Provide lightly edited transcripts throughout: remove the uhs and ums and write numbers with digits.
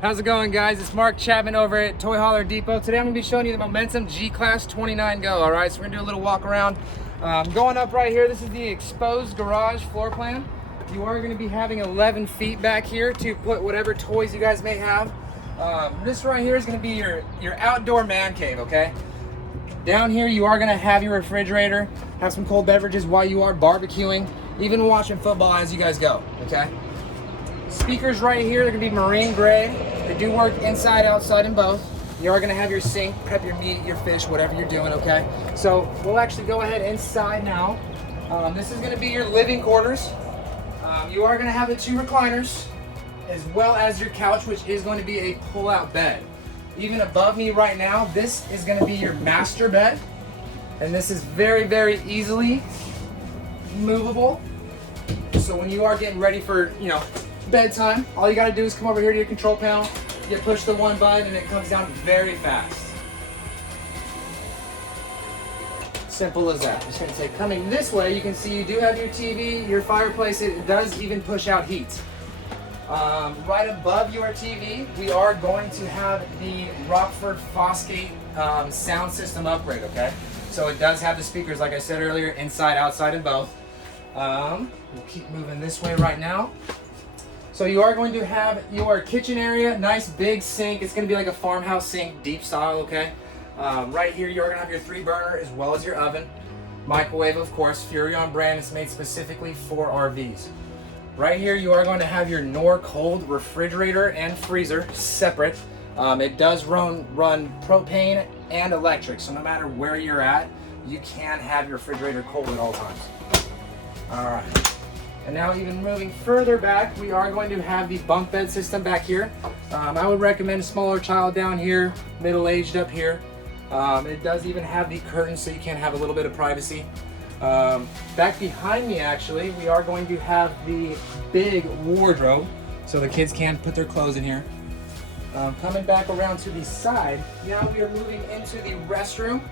How's it going, guys? It's Mark Chapman over at Toy Hauler Depot. Today I'm going to be showing you the Momentum G-Class 29 Go, all right? So we're going to do a little walk around. Going up right here, this is the exposed garage floor plan. You are going to be having 11 feet back here to put whatever toys you guys may have. This right here is going to be your outdoor man cave, okay? Down here, you are going to have your refrigerator, have some cold beverages while you are barbecuing, even watching football as you guys go, okay? Speakers right here, they're gonna be marine grade. They do work inside, outside, and both. You are gonna have your sink, prep your meat, your fish, whatever you're doing, okay? So we'll actually go ahead inside now. This is gonna be your living quarters. You are gonna have the 2 recliners, as well as your couch, which is going to be a pull-out bed. Even above me right now, this is gonna be your master bed. And this is very, very easily movable. So when you are getting ready for, bedtime, all you got to do is come over here to your control panel, you push the 1 button and it comes down very fast. Simple as that. Just going to say, coming this way, you can see you do have your TV, your fireplace. It does even push out heat. Right above your TV, we are going to have the Rockford Fosgate sound system upgrade, okay? So it does have the speakers, like I said earlier, inside, outside, and both. We'll keep moving this way right now. So you are going to have your kitchen area, nice big sink. It's going to be like a farmhouse sink, deep style, okay? Right here, you are going to have your 3 burner as well as your oven. Microwave, of course, Furrion brand. It's made specifically for RVs. Right here, you are going to have your Nor Cold refrigerator and freezer separate. It does run propane and electric, so no matter where you're at, you can have your refrigerator cold at all times. All right. And now even moving further back, we are going to have the bunk bed system back here. I would recommend a smaller child down here, middle-aged up here. It does even have the curtains so you can have a little bit of privacy. Back behind me, actually, we are going to have the big wardrobe so the kids can put their clothes in here. Coming back around to the side, now we are moving into the restroom.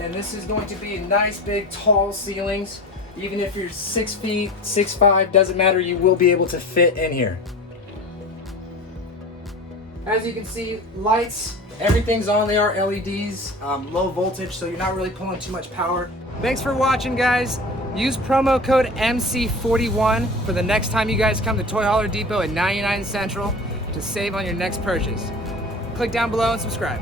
And this is going to be nice, big, tall ceilings. Even if you're 6 feet, 6'5", doesn't matter, you will be able to fit in here. As you can see, lights, everything's on. They are LEDs, low voltage, so you're not really pulling too much power. Thanks for watching, guys. Use promo code MC41 for the next time you guys come to Toy Hauler Depot at 99 Central to save on your next purchase. Click down below and subscribe.